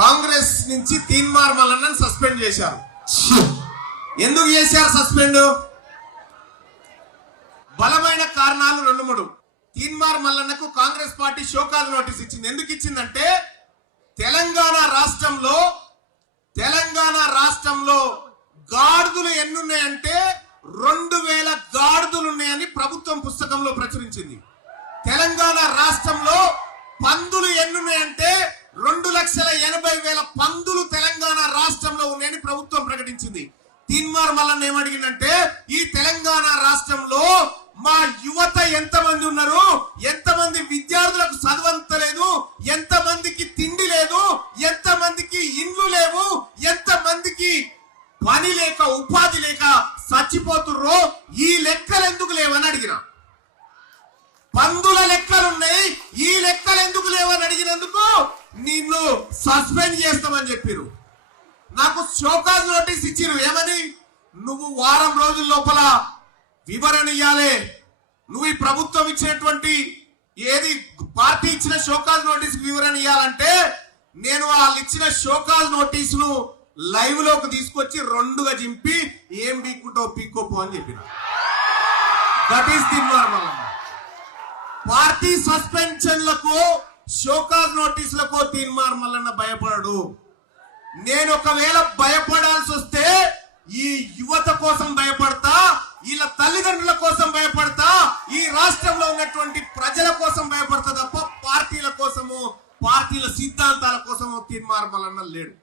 కాంగ్రెస్ నుంచి తీన్మార్ మల్లన్నను సస్పెండ్ చేశారు. ఎందుకు చేశారు సస్పెండ్? బలమైన కారణాలు 2-3. తీన్మార్ మల్లన్నకు కాంగ్రెస్ పార్టీ షోకాజ్ నోటీస్ ఇచ్చింది. ఎందుకు ఇచ్చిందంటే తెలంగాణ రాష్ట్రంలో గాడిదలు ఎన్నున్నాయంటే 2000 గాడిదలు ఉన్నాయని ప్రభుత్వం పుస్తకంలో ప్రచురించింది. తెలంగాణ రాష్ట్రంలో పందులు ఎన్నున్నాయంటే 2,80,000 పందులు తెలంగాణ రాష్ట్రంలో ఉన్నాయని ప్రభుత్వం ప్రకటించింది. తీన్మార్ మల్లన్న ఏమడిగిందంటే ఈ తెలంగాణ రాష్ట్రంలో మా యువత ఎంతమంది ఉన్నారు, ఎంతమంది విద్యార్థులకు చదవంతలేదు, ఎంతమందికి తిండి లేదు, ఎంతమందికి ఇండ్లు లేవు, ఎంతమందికి పని లేక ఉపాధి లేక చచ్చిపోతుర్రో ఈ లెక్కలు ఎందుకు లేవని అడిగిన. పందుల లెక్కలున్నాయి, ఈ లెక్కలు ఎందుకు లేవని అడిగినందుకు నిన్ను సస్పెండ్ చేస్తామని చెప్పిరు. నాకు షోకాజ్ నోటీస్ ఇచ్చిరు. ఏమని? నువ్వు వారం రోజుల లోపల వివరణ ఇవ్వాలి. నువ్వు ఈ ప్రభుత్వం ఇచ్చినటువంటి ఏది పార్టీ ఇచ్చిన షోకాజ్ నోటీస్ వివరణ ఇవ్వాలంటే నేను వాళ్ళు ఇచ్చిన షోకాజ్ నోటీసును లైవ్ లోకి తీసుకొచ్చి 2గా చింపి ఏం పీక్కుంటావు పీక్కోపో అని చెప్పిన. That is Teenmar Mallanna. Party సస్పెన్షన్లకు షోకాజ్ నోటీసులకు తీన్మార్ మల్లన్న భయపడడు. నేను ఒకవేళ భయపడాల్సి వస్తే ఈ యువత కోసం భయపడతా, వీళ్ళ తల్లిదండ్రుల కోసం భయపడతా, ఈ రాష్ట్రంలో ఉన్నటువంటి ప్రజల కోసం భయపడతా తప్ప పార్టీల కోసము పార్టీల సిద్ధాంతాల కోసము తీన్మార్ మల్లన్న లేడు.